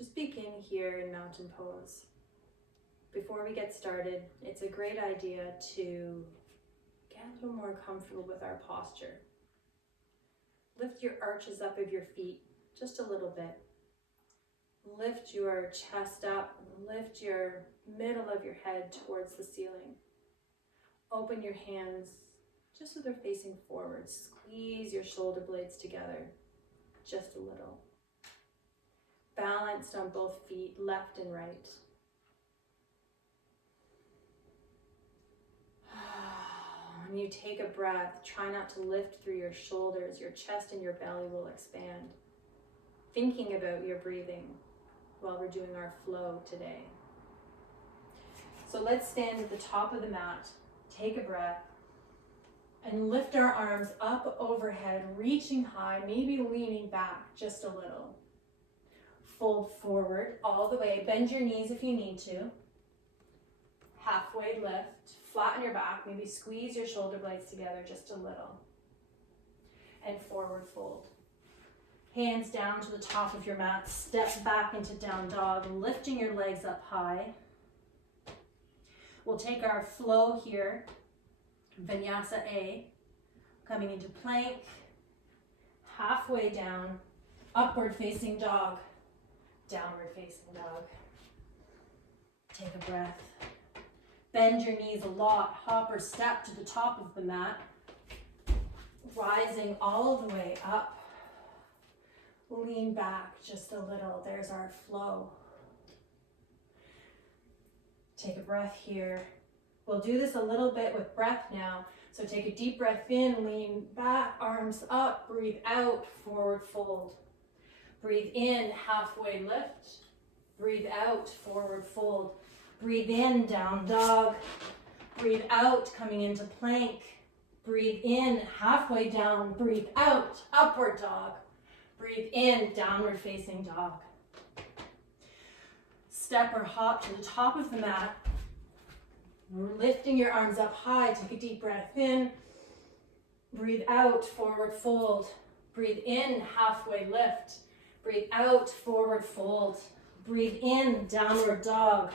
just begin here in mountain pose. Before we get started, it's a great idea to get a little more comfortable with our posture. Lift your arches up of your feet just a little bit. Lift your chest up, lift your middle of your head towards the ceiling. Open your hands just so they're facing forward. Squeeze your shoulder blades together just a little. Balanced on both feet, left and right. When you take a breath, try not to lift through your shoulders. Your chest and your belly will expand. Thinking about your breathing while we're doing our flow today. So let's stand at the top of the mat, take a breath, and lift our arms up overhead, reaching high, maybe leaning back just a little. Fold forward all the way. Bend your knees if you need to. Halfway lift. Flatten your back. Maybe squeeze your shoulder blades together just a little. And forward fold. Hands down to the top of your mat. Step back into down dog, lifting your legs up high. We'll take our flow here. Vinyasa A. Coming into plank. Halfway down. Upward facing dog. Downward facing dog. Take a breath. Bend your knees a lot. Hop or step to the top of the mat. Rising all the way up. Lean back just a little. There's our flow. Take a breath here. We'll do this a little bit with breath now. So take a deep breath in, lean back, arms up, breathe out, forward fold. Breathe in, halfway lift. Breathe out, forward fold. Breathe in, down dog. Breathe out, coming into plank. Breathe in, halfway down. Breathe out, upward dog. Breathe in, downward facing dog. Step or hop to the top of the mat. Lifting your arms up high. Take a deep breath in. Breathe out, forward fold. Breathe in, halfway lift. Breathe out, forward fold. Breathe in, downward dog.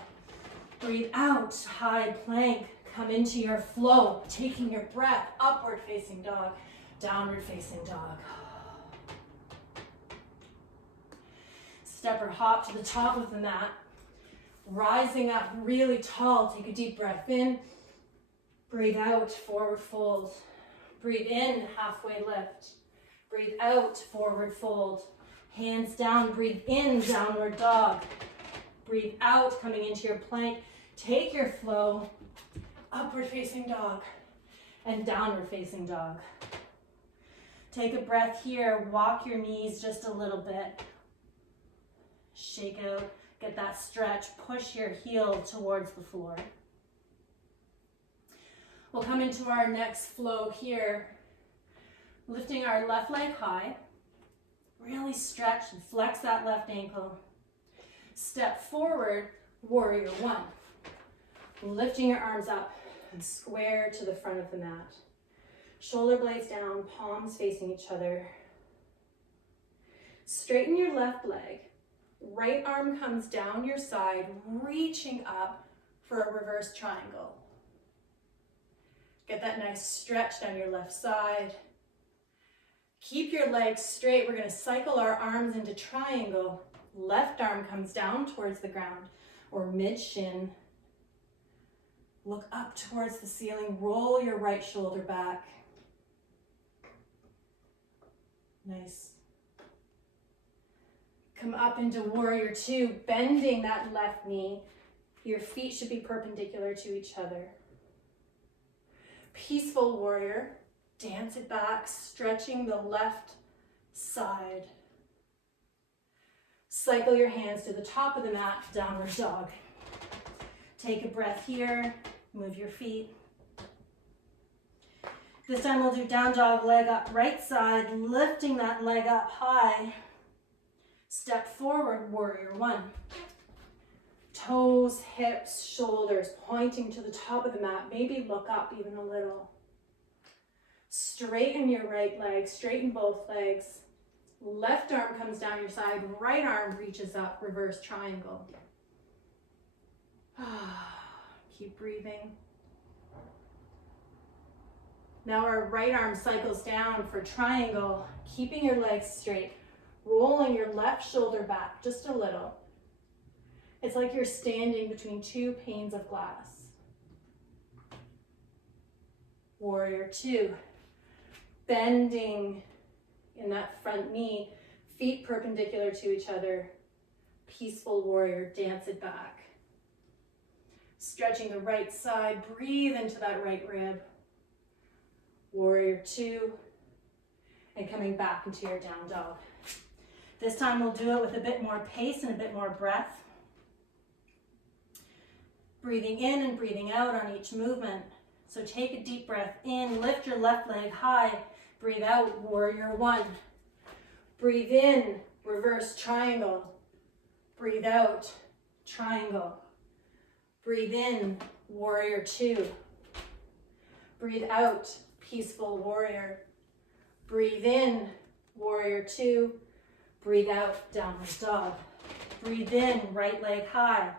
Breathe out, high plank. Come into your flow, taking your breath, upward facing dog, downward facing dog. Step or hop to the top of the mat. Rising up really tall, take a deep breath in. Breathe out, forward fold. Breathe in, halfway lift. Breathe out, forward fold. Hands down, breathe in, downward dog. Breathe out, coming into your plank. Take your flow, upward facing dog and downward facing dog. Take a breath here, walk your knees just a little bit. Shake out, get that stretch, push your heel towards the floor. We'll come into our next flow here, lifting our left leg high. Really stretch and flex that left ankle. Step forward, warrior one. Lifting your arms up and square to the front of the mat. Shoulder blades down, palms facing each other. Straighten your left leg. Right arm comes down your side, reaching up for a reverse triangle. Get that nice stretch down your left side. Keep your legs straight. We're going to cycle our arms into triangle. Left arm comes down towards the ground or mid-shin. Look up towards the ceiling. Roll your right shoulder back. Nice. Come up into warrior two, bending that left knee. Your feet should be perpendicular to each other. Peaceful warrior. Dance it back, stretching the left side. Cycle your hands to the top of the mat, downward dog. Take a breath here, move your feet. This time we'll do down dog, leg up, right side, lifting that leg up high. Step forward, warrior one. Toes, hips, shoulders pointing to the top of the mat. Maybe look up even a little. Straighten your right leg, straighten both legs. Left arm comes down your side, right arm reaches up, reverse triangle. Keep breathing. Now our right arm cycles down for triangle, keeping your legs straight, rolling your left shoulder back just a little. It's like you're standing between two panes of glass. Warrior two. Bending in that front knee, feet perpendicular to each other. Peaceful warrior, dance it back. Stretching the right side, breathe into that right rib. Warrior two, and coming back into your down dog. This time we'll do it with a bit more pace and a bit more breath. Breathing in and breathing out on each movement. So take a deep breath in, lift your left leg high, breathe out, warrior one. Breathe in, reverse triangle. Breathe out, triangle. Breathe in, warrior two. Breathe out, peaceful warrior. Breathe in, warrior two. Breathe out, downward dog. Breathe in, right leg high.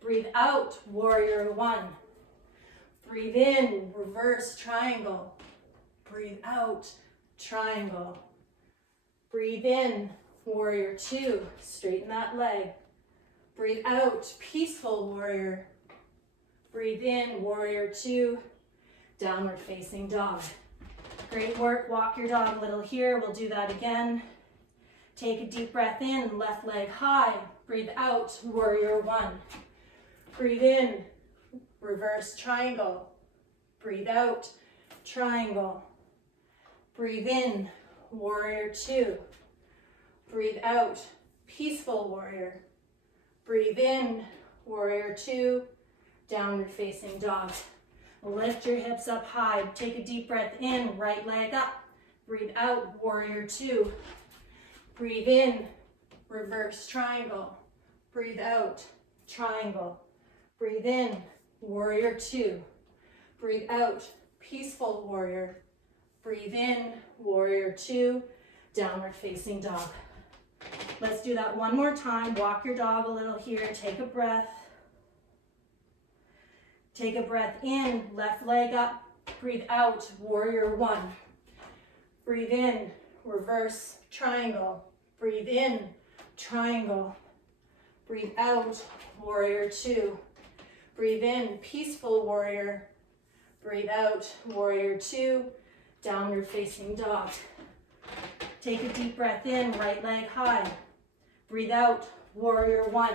Breathe out, warrior one. Breathe in, reverse triangle. Breathe out, triangle. Breathe in, warrior two. Straighten that leg. Breathe out, peaceful warrior. Breathe in, warrior two. Downward facing dog. Great work. Walk your dog a little here. We'll do that again. Take a deep breath in, left leg high. Breathe out, warrior one. Breathe in, reverse triangle. Breathe out, triangle. Breathe in, warrior two. Breathe out, peaceful warrior. Breathe in, warrior two. Downward facing dog. Lift your hips up high. Take a deep breath in, right leg up. Breathe out, warrior two. Breathe in, reverse triangle. Breathe out, triangle. Breathe in, warrior two. Breathe out, peaceful warrior. Breathe in, warrior two. Downward facing dog. Let's do that one more time. Walk your dog a little here. Take a breath. Take a breath in, left leg up. Breathe out, warrior one. Breathe in, reverse triangle. Breathe in, triangle. Breathe out, warrior two. Breathe in, peaceful warrior. Breathe out, warrior two. Downward facing dog. Take a deep breath in, right leg high. Breathe out, warrior one.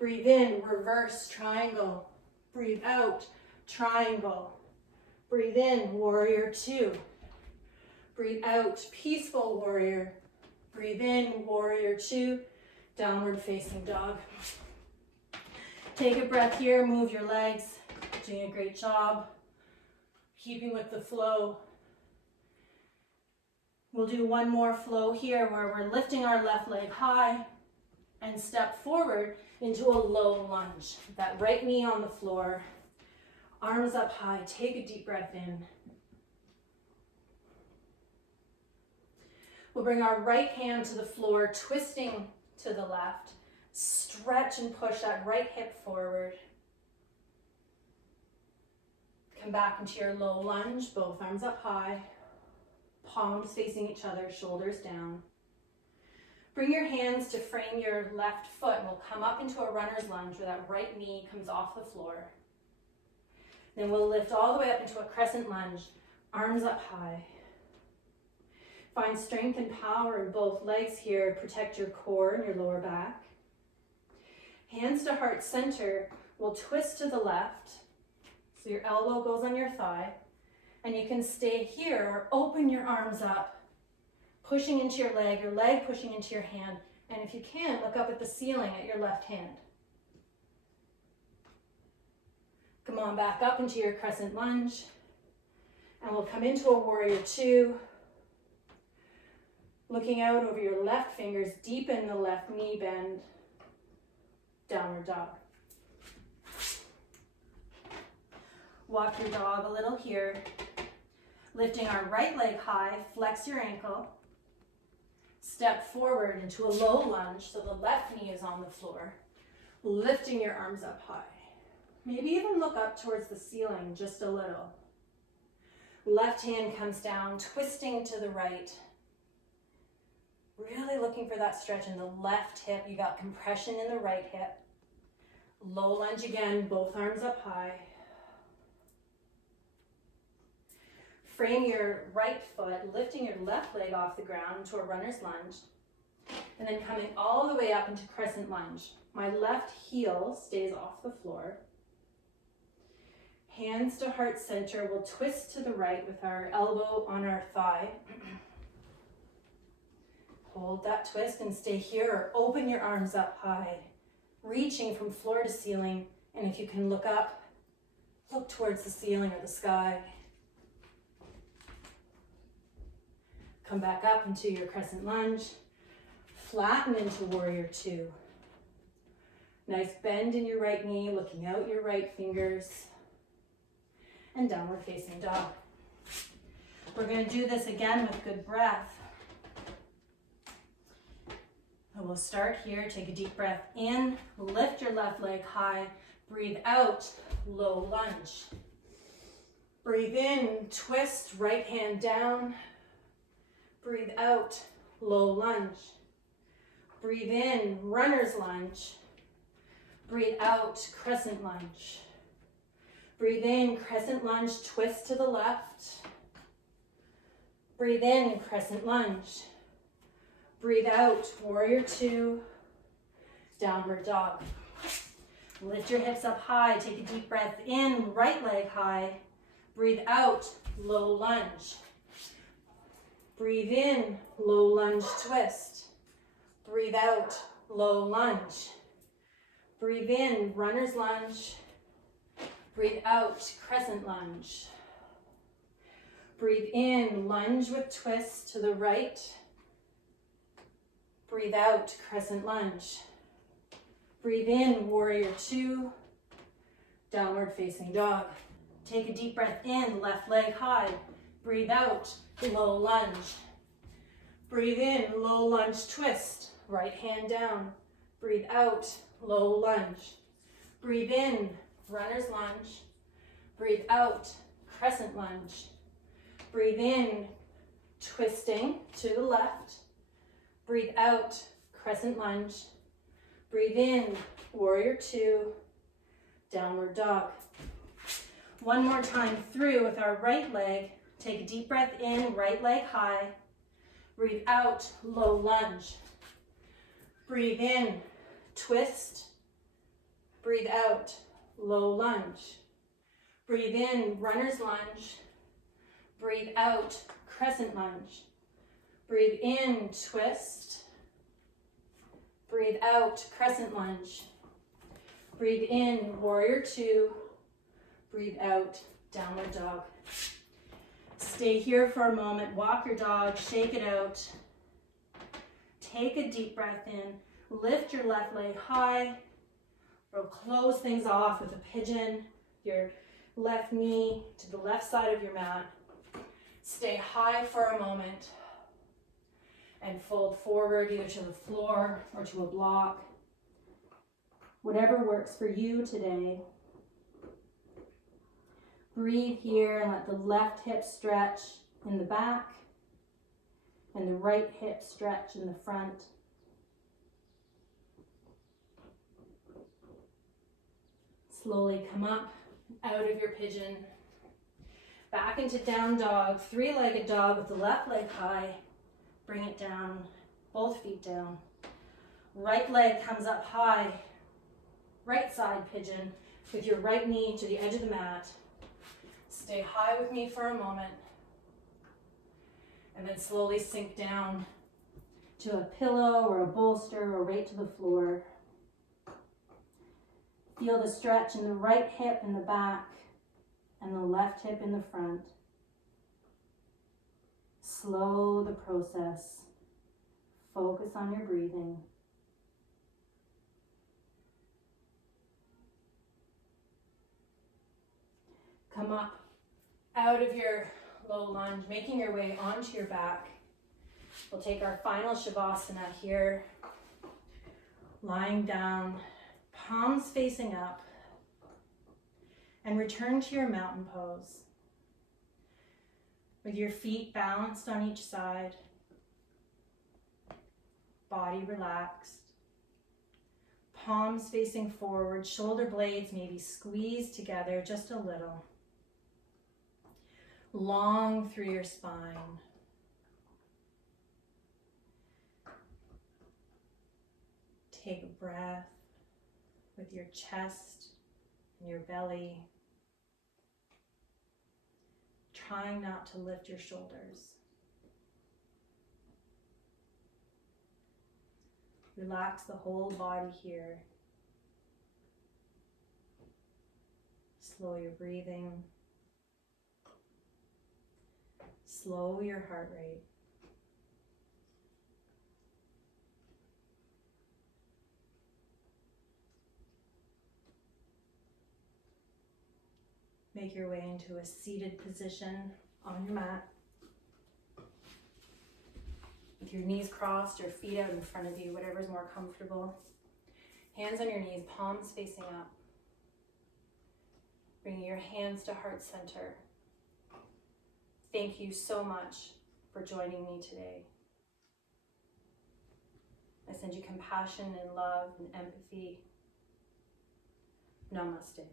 Breathe in, reverse triangle. Breathe out, triangle. Breathe in, warrior two. Breathe out, peaceful warrior. Breathe in, warrior two. Downward facing dog. Take a breath here, move your legs. Doing a great job. Keeping with the flow. We'll do one more flow here where we're lifting our left leg high and step forward into a low lunge. That right knee on the floor, arms up high. Take a deep breath in. We'll bring our right hand to the floor, twisting to the left. Stretch and push that right hip forward. Come back into your low lunge, both arms up high. Palms facing each other, shoulders down. Bring your hands to frame your left foot. We'll come up into a runner's lunge where that right knee comes off the floor. Then we'll lift all the way up into a crescent lunge, arms up high. Find strength and power in both legs here. Protect your core and your lower back. Hands to heart center. We'll twist to the left. So your elbow goes on your thigh. And you can stay here or open your arms up, pushing into your leg pushing into your hand. And if you can, look up at the ceiling at your left hand. Come on back up into your crescent lunge. And we'll come into a warrior two. Looking out over your left fingers, deepen the left knee bend. Downward dog. Walk your dog a little here. Lifting our right leg high, flex your ankle. Step forward into a low lunge so the left knee is on the floor, lifting your arms up high. Maybe even look up towards the ceiling just a little. Left hand comes down, twisting to the right. Really looking for that stretch in the left hip. You got compression in the right hip. Low lunge again, both arms up high. Frame your right foot, lifting your left leg off the ground into a runner's lunge. And then coming all the way up into crescent lunge. My left heel stays off the floor. Hands to heart center. We'll twist to the right with our elbow on our thigh. Hold that twist and stay here, or open your arms up high, reaching from floor to ceiling. And if you can look up, look towards the ceiling or the sky. Come back up into your crescent lunge. Flatten into warrior two. Nice bend in your right knee, looking out your right fingers. And downward facing dog. We're going to do this again with good breath. And we'll start here. Take a deep breath in. Lift your left leg high. Breathe out. Low lunge. Breathe in. Twist. Right hand down. Breathe out. Low lunge. Breathe in. Runner's lunge. Breathe out. Crescent lunge. Breathe in. Crescent lunge. Twist to the left. Breathe in. Crescent lunge. Breathe out, warrior two, downward dog. Lift your hips up high, take a deep breath in, right leg high. Breathe out, low lunge. Breathe in, low lunge twist. Breathe out, low lunge. Breathe in, runner's lunge. Breathe out, crescent lunge. Breathe in, lunge with twist to the right. Breathe out, crescent lunge. Breathe in, warrior two, downward facing dog. Take a deep breath in, left leg high. Breathe out, low lunge. Breathe in, low lunge twist, right hand down. Breathe out, low lunge. Breathe in, runner's lunge. Breathe out, crescent lunge. Breathe in, twisting to the left. Breathe out, crescent lunge. Breathe in, warrior two, downward dog. One more time through with our right leg. Take a deep breath in, right leg high. Breathe out, low lunge. Breathe in, twist. Breathe out, low lunge. Breathe in, runner's lunge. Breathe out, crescent lunge. Breathe in, twist. Breathe out, crescent lunge. Breathe in, warrior two. Breathe out, downward dog. Stay here for a moment. Walk your dog, shake it out. Take a deep breath in. Lift your left leg high. We'll close things off with a pigeon. Your left knee to the left side of your mat. Stay high for a moment. And fold forward either to the floor or to a block. Whatever works for you today. Breathe here and let the left hip stretch in the back and the right hip stretch in the front. Slowly come up out of your pigeon. Back into down dog, three-legged dog with the left leg high. Bring it down, both feet down. Right leg comes up high. Right side pigeon with your right knee to the edge of the mat. Stay high with me for a moment. And then slowly sink down to a pillow or a bolster or right to the floor. Feel the stretch in the right hip in the back and the left hip in the front. Slow the process. Focus on your breathing. Come up out of your low lunge, making your way onto your back. We'll take our final Shavasana here, lying down, palms facing up, and return to your mountain pose. With your feet balanced on each side, body relaxed, palms facing forward, shoulder blades maybe squeezed together just a little. Long through your spine. Take a breath with your chest and your belly. Trying not to lift your shoulders. Relax the whole body here. Slow your breathing. Slow your heart rate. Make your way into a seated position on your mat. With your knees crossed or feet out in front of you, whatever's more comfortable. Hands on your knees, palms facing up. Bringing your hands to heart center. Thank you so much for joining me today. I send you compassion and love and empathy. Namaste.